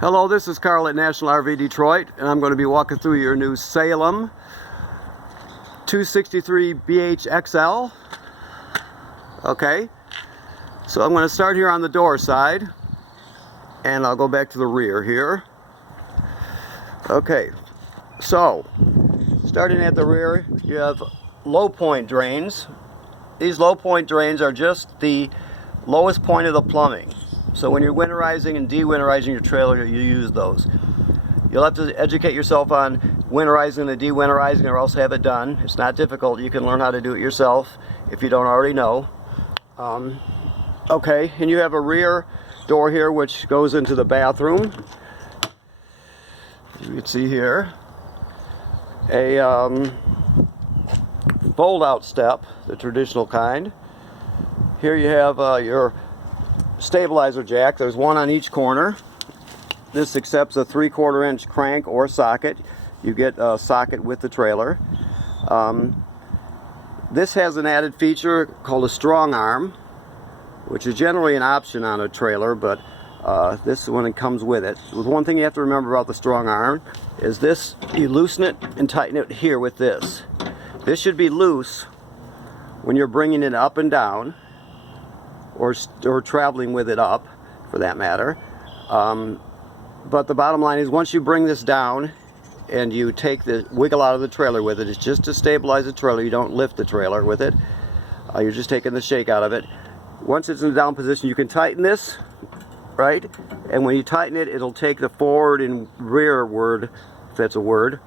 Hello, this is Carl at National RV Detroit, and I'm going to be walking through your new Salem 263 BHXL. Okay, so I'm going to start here on the door side, and I'll go back to the rear here. Okay, so starting at the rear, you have low point drains. These low point drains are just the lowest point of the plumbing. So when you're winterizing and de-winterizing your trailer, you use those. You'll have to educate yourself on winterizing and de-winterizing, or else have it done. It's not difficult. You can learn how to do it yourself if you don't already know. Okay, and you have a rear door here which goes into the bathroom. You can see here a fold-out step, the traditional kind. Here you have your stabilizer jack. There's one on each corner. This accepts a 3/4 inch crank or socket. You get a socket with the trailer. This has an added feature called a strong arm, which is generally an option on a trailer, but this one comes with it. The one thing you have to remember about the strong arm is this: you loosen it and tighten it here with this. This should be loose when you're bringing it up and down, or traveling with it up, for that matter. But the bottom line is, once you bring this down and you take the wiggle out of the trailer with it, it's just to stabilize the trailer. You don't lift the trailer with it. You're just taking the shake out of it. Once it's in the down position, you can tighten this, right? And when you tighten it, it'll take the forward and rearward, if that's a word,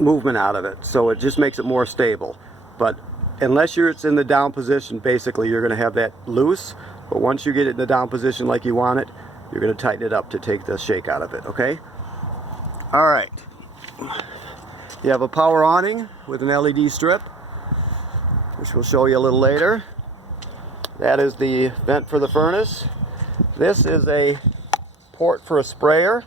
movement out of it. So it just makes it more stable. But unless it's in the down position, basically you're going to have that loose. But once you get it in the down position like you want it, you're going to tighten it up to take the shake out of it. Okay? Alright. You have a power awning with an LED strip, which we'll show you a little later. That is the vent for the furnace. This is a port for a sprayer.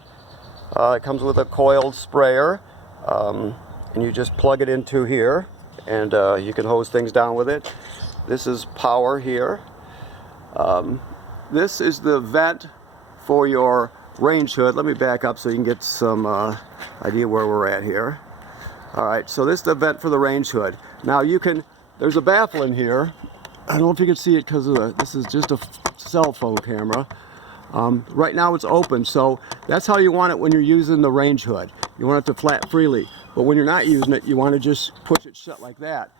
It comes with a coiled sprayer, and you just plug it into here, and you can hose things down with it. This is power here. This is the vent for your range hood. Let me back up so you can get some idea where we're at here. Alright, so this is the vent for the range hood. Now there's a baffle in here. I don't know if you can see it because this is just a cell phone camera. Right now it's open, so that's how you want it when you're using the range hood. You want it to flap freely. But when you're not using it, you want to just push it shut like that.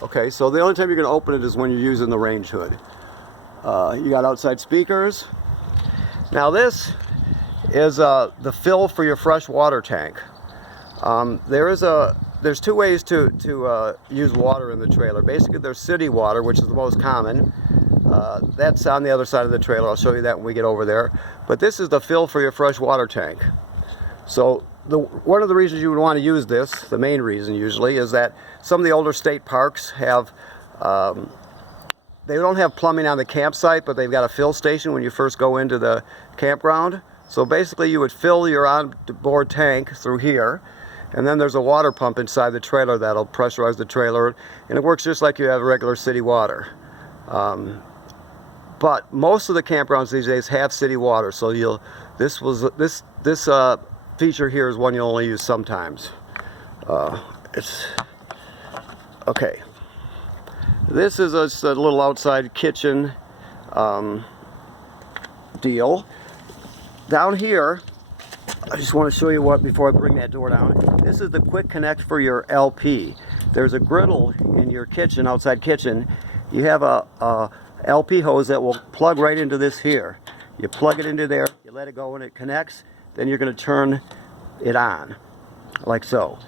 Okay, so the only time you're going to open it is when you're using the range hood. You got outside speakers. Now this is the fill for your fresh water tank. There's two ways to use water in the trailer. Basically, there's city water, which is the most common. That's on the other side of the trailer. I'll show you that when we get over there. But this is the fill for your fresh water tank. So one of the reasons you would want to use this, the main reason usually, is that some of the older state parks have, they don't have plumbing on the campsite, but they've got a fill station when you first go into the campground. So basically you would fill your onboard tank through here, and then there's a water pump inside the trailer that'll pressurize the trailer, and it works just like you have regular city water. But most of the campgrounds these days have city water, so this feature here is one you'll only use sometimes. It's okay. This is a little outside kitchen deal. Down here, I just want to show you what before I bring that door down. This is the quick connect for your LP. There's a griddle in your kitchen, outside kitchen. You have a LP hose that will plug right into this here. You plug it into there, you let it go, and it connects. Then you're going to turn it on, like so.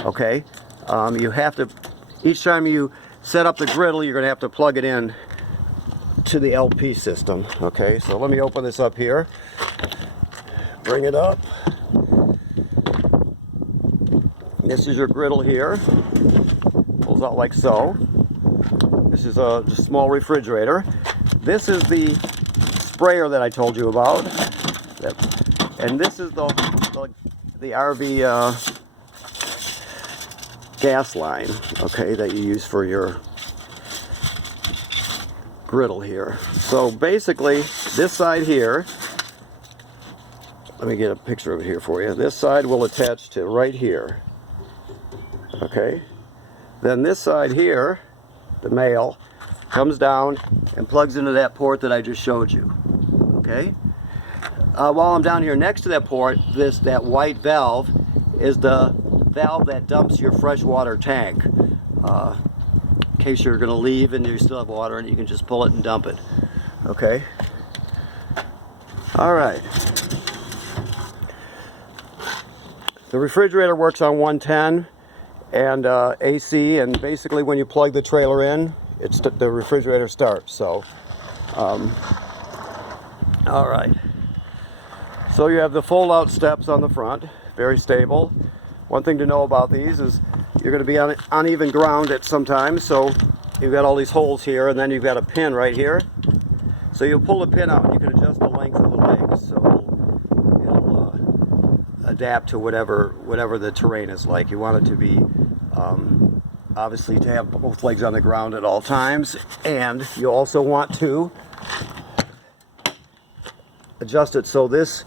Okay? You have to, each time you set up the griddle, you're going to have to plug it in to the LP system. Okay, so let me open this up here. Bring it up. This is your griddle here. Pulls out like so. This is a small refrigerator. This is the sprayer that I told you about. And this is the RV gas line, okay, that you use for your griddle here. So basically, this side here, let me get a picture of it here for you. This side will attach to right here. Okay? Then this side here, the male, comes down and plugs into that port that I just showed you. Okay? While I'm down here next to that port, that white valve is the valve that dumps your freshwater tank. In case you're going to leave and you still have water in it, you can just pull it and dump it. Okay? Alright. The refrigerator works on 110 and AC, and basically when you plug the trailer in, the refrigerator starts. So, alright. So you have the fold-out steps on the front, very stable. One thing to know about these is you're going to be on uneven ground at some times, so you've got all these holes here, and then you've got a pin right here. So you'll pull the pin out and you can adjust the length of the legs, so it'll adapt to whatever the terrain is like. You want it to be obviously to have both legs on the ground at all times, and you also want to adjust it so this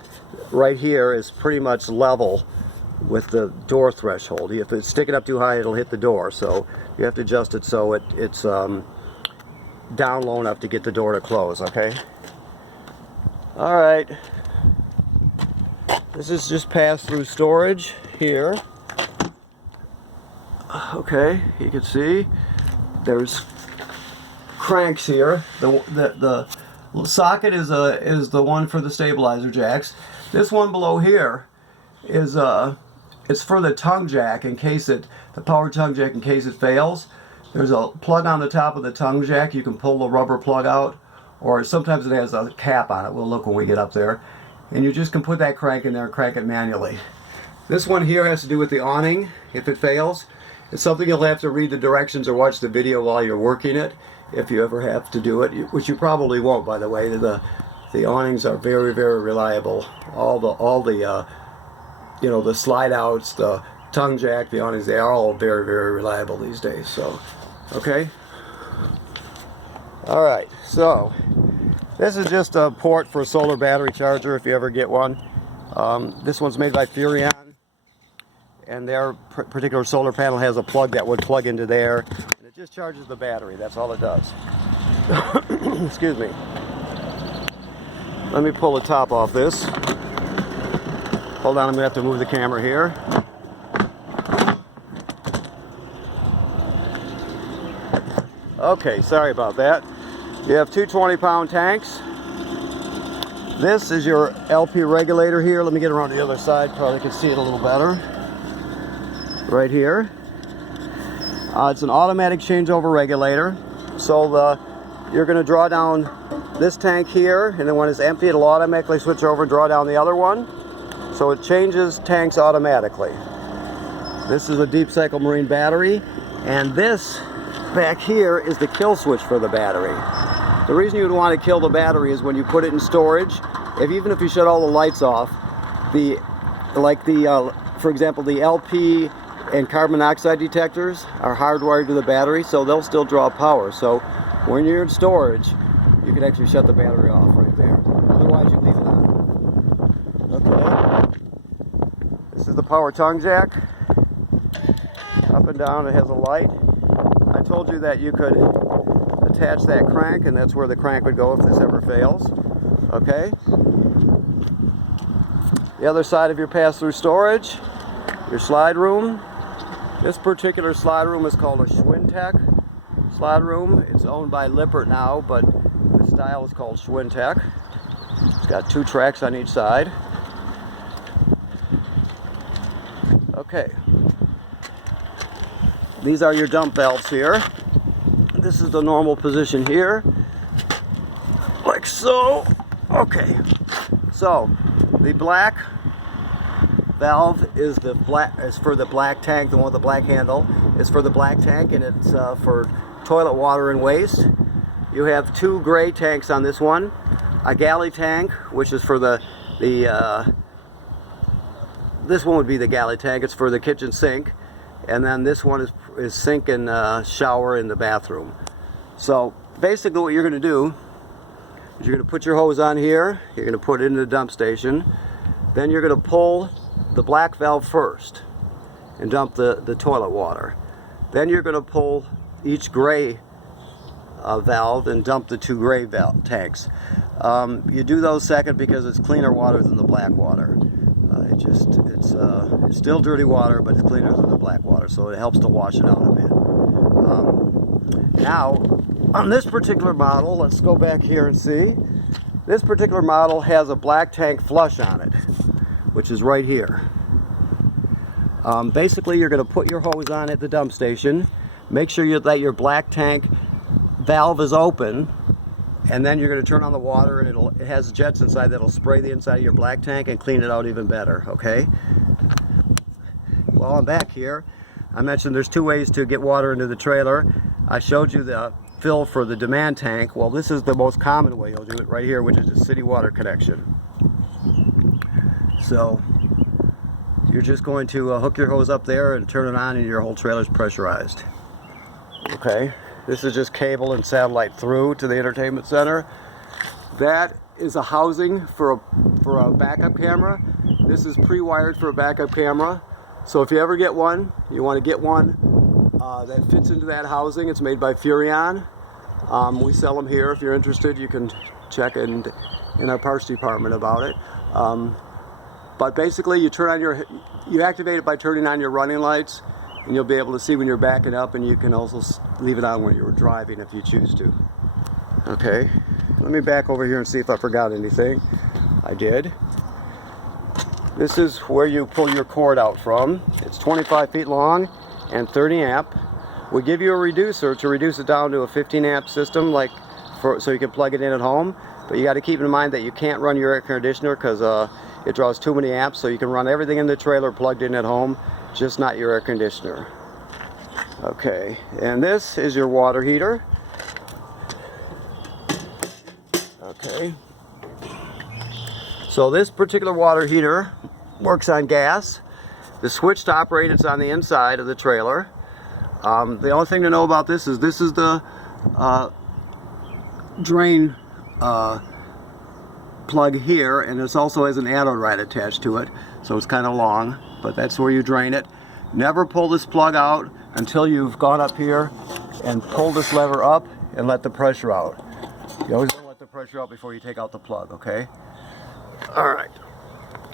right here is pretty much level with the door threshold. If it's sticking up too high, it'll hit the door, so you have to adjust it so it's down low enough to get the door to close. Okay? Alright, this is just pass-through storage here. Okay, you can see there's cranks here. The socket is the one for the stabilizer jacks. This one below here is it's for the tongue jack in case the power tongue jack in case it fails. There's a plug on the top of the tongue jack. You can pull the rubber plug out, or sometimes it has a cap on it. We'll look when we get up there. And you just can put that crank in there and crank it manually. This one here has to do with the awning. If it fails, it's something you'll have to read the directions or watch the video while you're working it, if you ever have to do it, which you probably won't, by the way. The awnings are very, very reliable. All the you know, the slide outs, the tongue jack, the awnings, they are all very, very reliable these days. So, okay. All right. So, this is just a port for a solar battery charger if you ever get one. This one's made by Furion, and their particular solar panel has a plug that would plug into there, and it just charges the battery. That's all it does. Excuse me. Let me pull the top off this. Hold on, I'm going to have to move the camera here. Okay, sorry about that. You have two 20-pound tanks. This is your LP regulator here. Let me get around the other side, probably can see it a little better. Right here. It's an automatic changeover regulator. So you're going to draw down this tank here, and then when it's empty, it'll automatically switch over and draw down the other one. So it changes tanks automatically. This is a deep cycle marine battery, and this back here is the kill switch for the battery. The reason you would want to kill the battery is when you put it in storage, even if you shut all the lights off, for example, the LP and carbon monoxide detectors are hardwired to the battery, so they'll still draw power. So when you're in storage, you can actually shut the battery off right there. Otherwise, you leave it on. Okay. This is the power tongue jack. Up and down, it has a light. I told you that you could attach that crank, and that's where the crank would go if this ever fails. Okay. The other side of your pass-through storage, your slide room. This particular slide room is called a Schwintek slide room. It's owned by Lippert now, but the style is called Schwintek. It's got two tracks on each side. Okay. These are your dump valves here. This is the normal position here, like so. Okay. So the black valve is for the black tank. The one with the black handle is for the black tank, and it's for toilet water and waste. You have two gray tanks on this one. A galley tank, which is for this one would be the galley tank. It's for the kitchen sink, and then this one is sink and shower in the bathroom. So basically what you're going to do is you're going to put your hose on here, you're going to put it in the dump station, then you're going to pull the black valve first and dump the toilet water. Then you're going to pull each gray valve and dump the 2 gray tanks. You do those second because it's cleaner water than the black water. It's still dirty water, but it's cleaner than the black water, so it helps to wash it out a bit. Now, on this particular model, let's go back here and see. This particular model has a black tank flush on it, which is right here. Basically, you're going to put your hose on at the dump station, make sure that your black tank valve is open, and then you're going to turn on the water, and it has jets inside that'll spray the inside of your black tank and clean it out even better, okay? While I'm back here, I mentioned there's 2 ways to get water into the trailer. I showed you the fill for the demand tank. Well, this is the most common way you'll do it right here, which is a city water connection. So you're just going to hook your hose up there and turn it on, and your whole trailer's pressurized. Okay, this is just cable and satellite through to the entertainment center. That is a housing for a backup camera. This is pre-wired for a backup camera. So if you ever get one, you want to get one that fits into that housing. It's made by Furion. We sell them here. If you're interested, you can check in our parts department about it. But basically, you activate it by turning on your running lights, and you'll be able to see when you're backing up, and you can also leave it on when you're driving if you choose to. Okay, let me back over here and see if I forgot anything. I did. This is where you pull your cord out from. It's 25 feet long and 30 amp. We give you a reducer to reduce it down to a 15 amp system, so you can plug it in at home. But you got to keep in mind that you can't run your air conditioner because it draws too many amps. So you can run everything in the trailer plugged in at home, just not your air conditioner. Okay, and this is your water heater. Okay. So this particular water heater works on gas. The switch to operate it's on the inside of the trailer. The only thing to know about this is the drain plug here, and this also has an anode right attached to it, so it's kind of long, but that's where you drain it. Never pull this plug out until you've gone up here and pulled this lever up and let the pressure out. You always want to let the pressure out before you take out the plug, okay? Alright,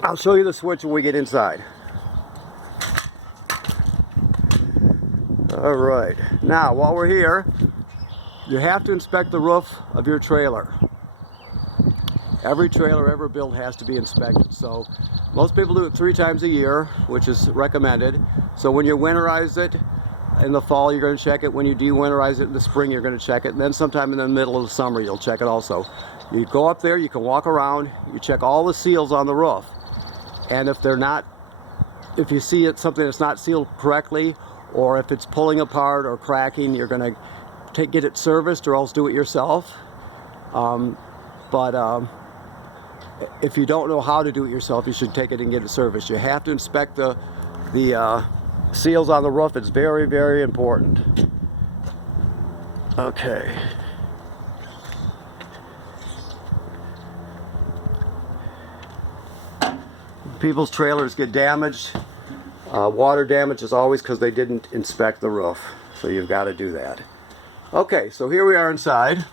I'll show you the switch when we get inside. Alright, now while we're here, you have to inspect the roof of your trailer. Every trailer ever built has to be inspected. So most people do it 3 times a year, which is recommended. So when you winterize it in the fall, you're going to check it. When you de-winterize it in the spring, you're going to check it. And then sometime in the middle of the summer, you'll check it also. You go up there, you can walk around, you check all the seals on the roof. And if you see something that's not sealed correctly, or if it's pulling apart or cracking, you're going to get it serviced or else do it yourself. If you don't know how to do it yourself, you should take it and get it serviced. You have to inspect the seals on the roof. It's very, very important. Okay. People's trailers get damaged. Water damage is always because they didn't inspect the roof. So you've got to do that. Okay, so here we are inside.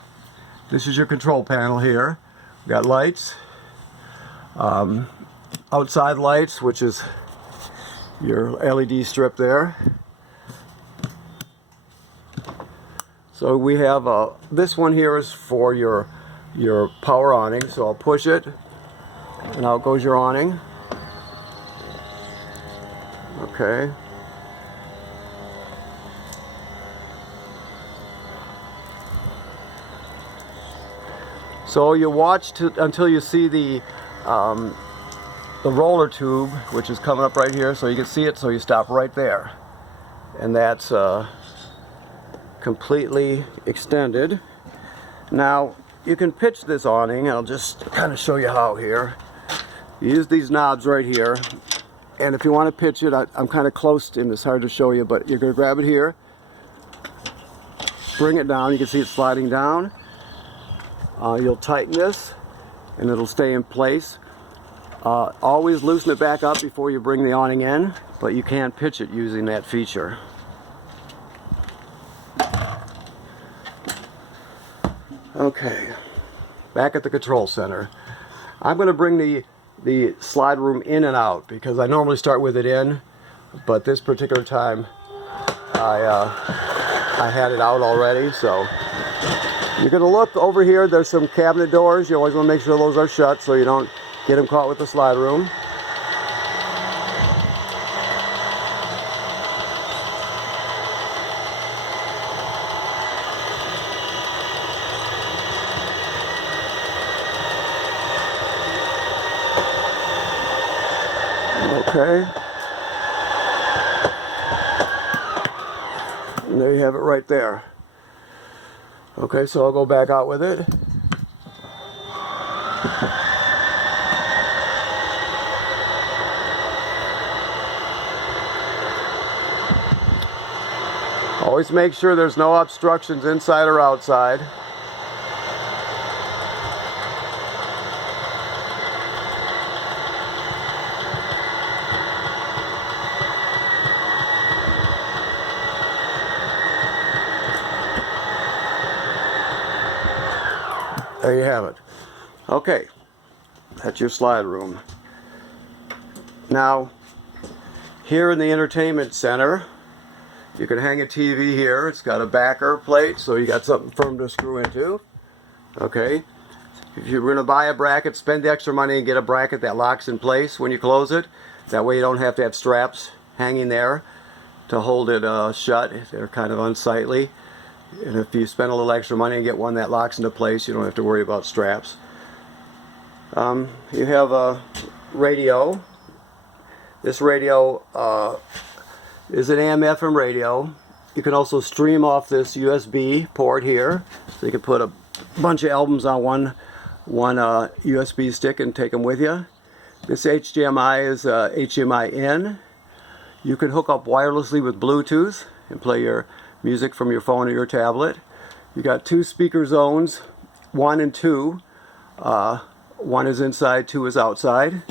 This is your control panel here. We've got lights. Outside lights, which is your LED strip there. So we have this one here is for your power awning. So I'll push it, and out goes your awning. Okay. So you watch until you see the roller tube, which is coming up right here, so you can see it, so you stop right there. And that's completely extended. Now, you can pitch this awning. I'll just kind of show you how here. You use these knobs right here, and if you want to pitch it, I'm kind of close to it, it's hard to show you, but you're going to grab it here, bring it down. You can see it sliding down. You'll tighten this and it'll stay in place. Always loosen it back up before you bring the awning in, but you can't pitch it using that feature. Okay, back at the control center. I'm going to bring the slide room in and out because I normally start with it in, but this particular time I had it out already. So you're going to look over here. There's some cabinet doors. You always want to make sure those are shut so you don't get them caught with the slide room. Okay. And there you have it right there. Okay, so I'll go back out with it. Always make sure there's no obstructions inside or outside. There you have it. Okay, that's your slide room. Now, here in the entertainment center, you can hang a TV here. It's got a backer plate, so you got something firm to screw into. Okay, if you're going to buy a bracket, spend the extra money and get a bracket that locks in place when you close it. That way you don't have to have straps hanging there to hold it shut. They're kind of unsightly. And if you spend a little extra money and get one that locks into place, you don't have to worry about straps. You have a radio. This radio is an AM/FM radio. You can also stream off this USB port here. So you can put a bunch of albums on one USB stick and take them with you. This HDMI is HDMI in. You can hook up wirelessly with Bluetooth and play your music from your phone or your tablet. You got two speaker zones, 1 and 2. 1 is inside, 2 is outside.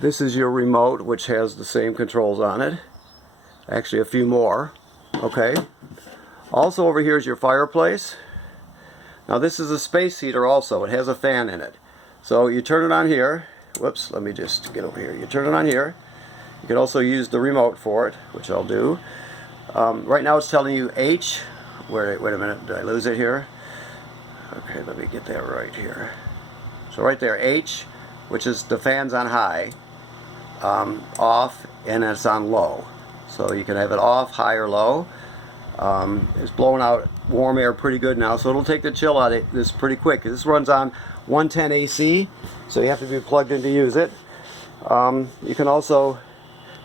This is your remote, which has the same controls on it. Actually, a few more. Okay. Also over here is your fireplace. Now this is a space heater also. It has a fan in it. So you turn it on here. Whoops, let me just get over here. You turn it on here. You can also use the remote for it, which I'll do. Right now it's telling you H. Wait a minute, did I lose it here? Okay, let me get that right here. So right there, H, which is the fan's on high, off, and it's on low. So you can have it off, high, or low. It's blowing out warm air pretty good now, so it'll take the chill out of this pretty quick. This runs on 110 AC, so you have to be plugged in to use it. You can also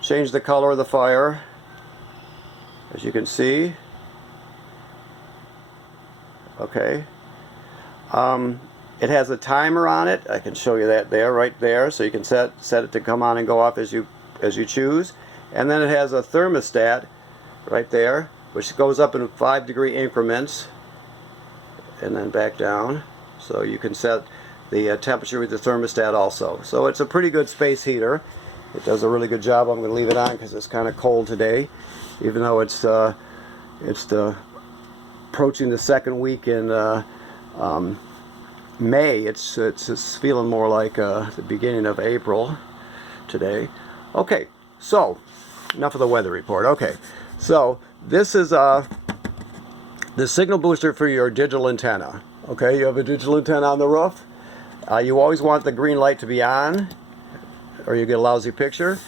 change the color of the fire, as you can see. Okay. It has a timer on it. I can show you that there, right there. So you can set it to come on and go off as you choose. And then it has a thermostat right there, which goes up in 5-degree increments and then back down. So you can set the temperature with the thermostat also. So it's a pretty good space heater. It does a really good job. I'm going to leave it on because it's kind of cold today, even though it's approaching the second week in May. It's feeling more like the beginning of April today. Okay, so enough of the weather report. Okay, so this is the signal booster for your digital antenna. Okay, you have a digital antenna on the roof. You always want the green light to be on, or you get a lousy picture.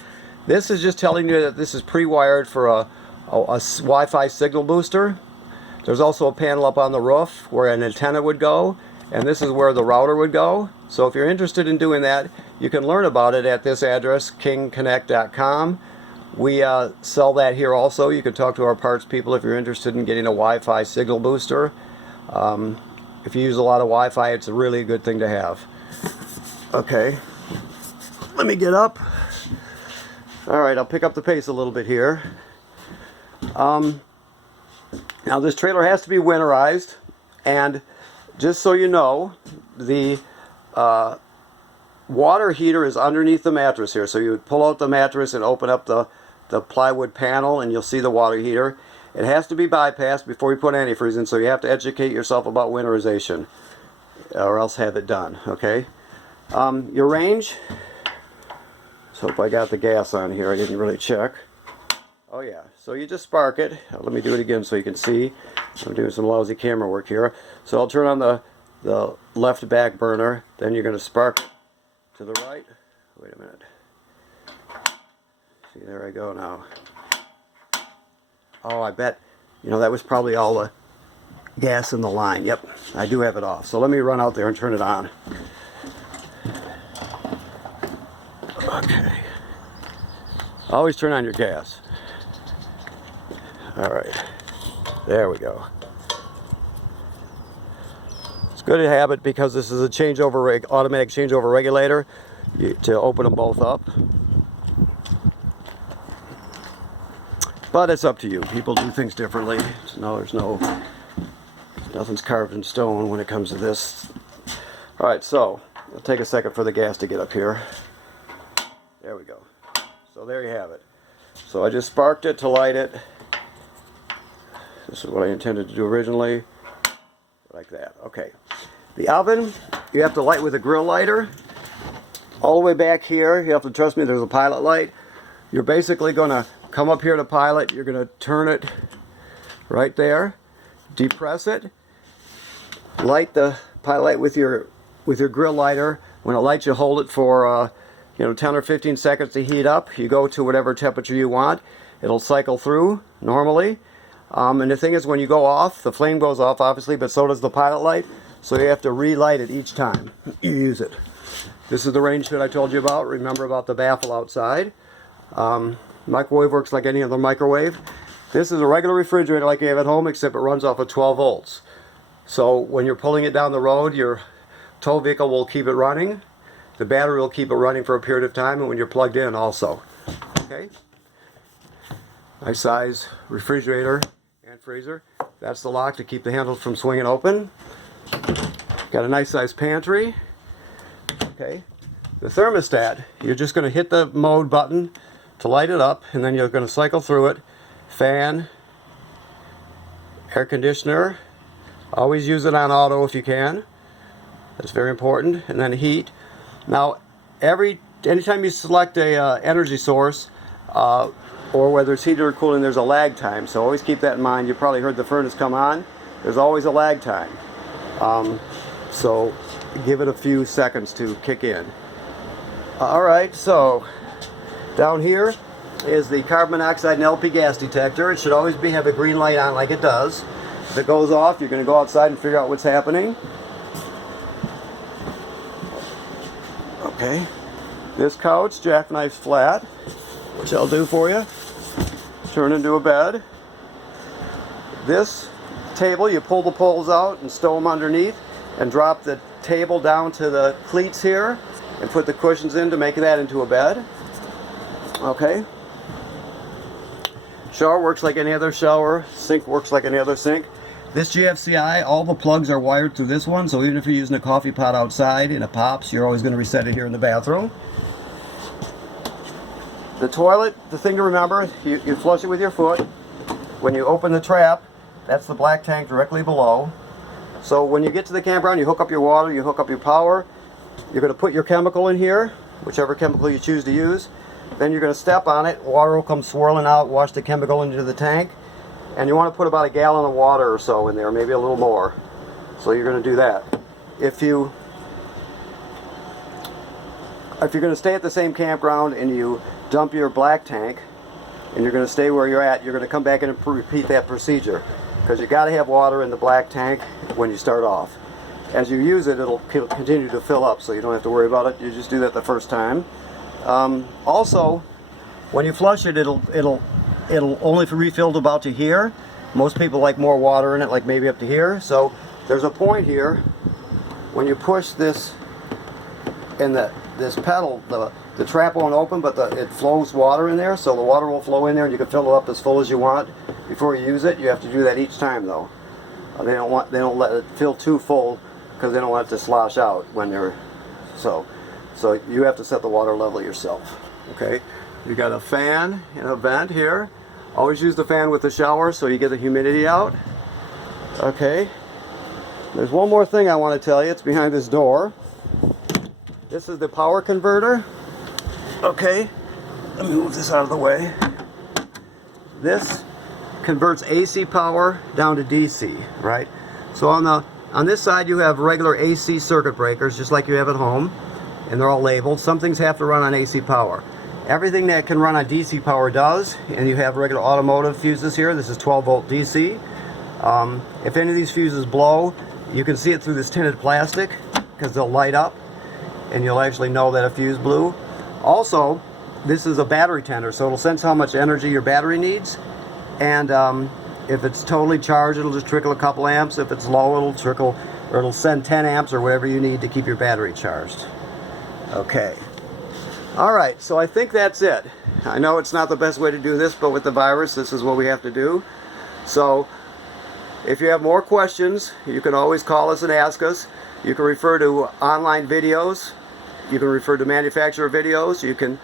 This is just telling you that this is pre-wired for a Wi-Fi signal booster. There's also a panel up on the roof where an antenna would go, and this is where the router would go. So if you're interested in doing that, you can learn about it at this address, kingconnect.com. We sell that here also. You can talk to our parts people if you're interested in getting a Wi-Fi signal booster. If you use a lot of Wi-Fi, it's a really good thing to have. Okay, let me get up. All right, I'll pick up the pace a little bit here. Now this trailer has to be winterized, and just so you know, the water heater is underneath the mattress here. So you would pull out the mattress and open up the plywood panel, and you'll see the water heater. It has to be bypassed before you put antifreeze in, so you have to educate yourself about winterization, or else have it done, okay? Your range, let's hope I got the gas on here, I didn't really check. Oh yeah, so you just spark it. Let me do it again so you can see. I'm doing some lousy camera work here. So I'll turn on the left back burner, then you're going to spark to the right. Wait a minute. See, there I go now. Oh, I bet, that was probably all the gas in the line. Yep, I do have it off. So let me run out there and turn it on. Okay. Always turn on your gas. Alright, there we go. It's good to have it because this is a automatic changeover regulator to open them both up. But it's up to you. People do things differently. So nothing's carved in stone when it comes to this. Alright, so it'll take a second for the gas to get up here. There we go. So there you have it. So I just sparked it to light it. This is what I intended to do originally. Like that. Okay. The oven, you have to light with a grill lighter. All the way back here, you have to trust me, there's a pilot light. You're basically going to come up here to pilot. You're going to turn it right there. Depress it. Light the pilot light with your grill lighter. When it lights, you hold it for 10 or 15 seconds to heat up. You go to whatever temperature you want. It'll cycle through normally. And the thing is, when you go off, the flame goes off obviously, but so does the pilot light. So you have to relight it each time you use it. This is the range that I told you about. Remember about the baffle outside. Microwave works like any other microwave. This is a regular refrigerator like you have at home, except it runs off of 12 volts. So when you're pulling it down the road, your tow vehicle will keep it running. The battery will keep it running for a period of time, and when you're plugged in also. Okay? Nice size refrigerator and freezer. That's the lock to keep the handle from swinging open. Got a nice size pantry. Okay. The thermostat, you're just going to hit the mode button to light it up, and then you're going to cycle through it. Fan, air conditioner. Always use it on auto if you can. That's very important. And then heat. Now, anytime you select a energy source, or whether it's heated or cooling, there's a lag time. So always keep that in mind. You probably heard the furnace come on. There's always a lag time. So give it a few seconds to kick in. Alright, so down here is the carbon monoxide and LP gas detector. It should always have a green light on like it does. If it goes off, you're going to go outside and figure out what's happening. Okay. This couch, jackknife flat, which I'll do for you. Turn into a bed. This table, you pull the poles out and stow them underneath and drop the table down to the cleats here and put the cushions in to make that into a bed. Okay. Shower works like any other shower. Sink works like any other sink. This GFCI, all the plugs are wired through this one, so even if you're using a coffee pot outside and it pops, you're always going to reset it here in the bathroom. The toilet, the thing to remember, you flush it with your foot. When you open the trap, that's the black tank directly below. So when you get to the campground, you hook up your water, you hook up your power. You're going to put your chemical in here, whichever chemical you choose to use. Then you're going to step on it, water will come swirling out, wash the chemical into the tank. And you want to put about a gallon of water or so in there, maybe a little more. So you're going to do that. If you're going to stay at the same campground and you dump your black tank and you're going to stay where you're at, you're going to come back and repeat that procedure. Because you got to have water in the black tank when you start off. As you use it, it'll continue to fill up, so you don't have to worry about it. You just do that the first time. Also, when you flush it, it'll only refill to about to here. Most people like more water in it, like maybe up to here. So there's a point here when you push this and this pedal, the trap won't open, but it flows water in there, so the water will flow in there and you can fill it up as full as you want. before you use it. You have to do that each time though. They don't let it fill too full because they don't want it to slosh out when they're so you have to set the water level yourself. Okay, you got a fan and a vent here. Always use the fan with the shower so you get the humidity out. Okay, there's one more thing I want to tell you. It's behind this door. This is the power converter. Okay, let me move this out of the way. This converts AC power down to DC, right? So on this side you have regular AC circuit breakers just like you have at home, and they're all labeled. Some things have to run on AC power. Everything that can run on DC power does, and you have regular automotive fuses here. This is 12 volt DC. If any of these fuses blow, you can see it through this tinted plastic because they'll light up and you'll actually know that a fuse blew. Also, this is a battery tender, so it'll sense how much energy your battery needs, and if it's totally charged, it'll just trickle a couple amps. If it's low, it'll trickle, or it'll send 10 amps or whatever you need to keep your battery charged. Okay. Alright, so I think that's it. I know it's not the best way to do this, but with the virus, this is what we have to do. So, if you have more questions, you can always call us and ask us. You can refer to online videos. You can refer to manufacturer videos. You can,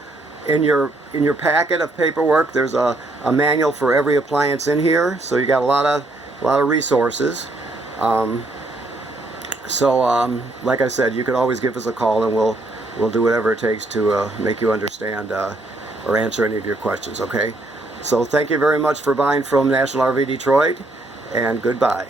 in your packet of paperwork, there's a manual for every appliance in here. So you got a lot of resources. Like I said, you can always give us a call and we'll do whatever it takes to make you understand or answer any of your questions. Okay. So thank you very much for buying from National RV Detroit, and goodbye.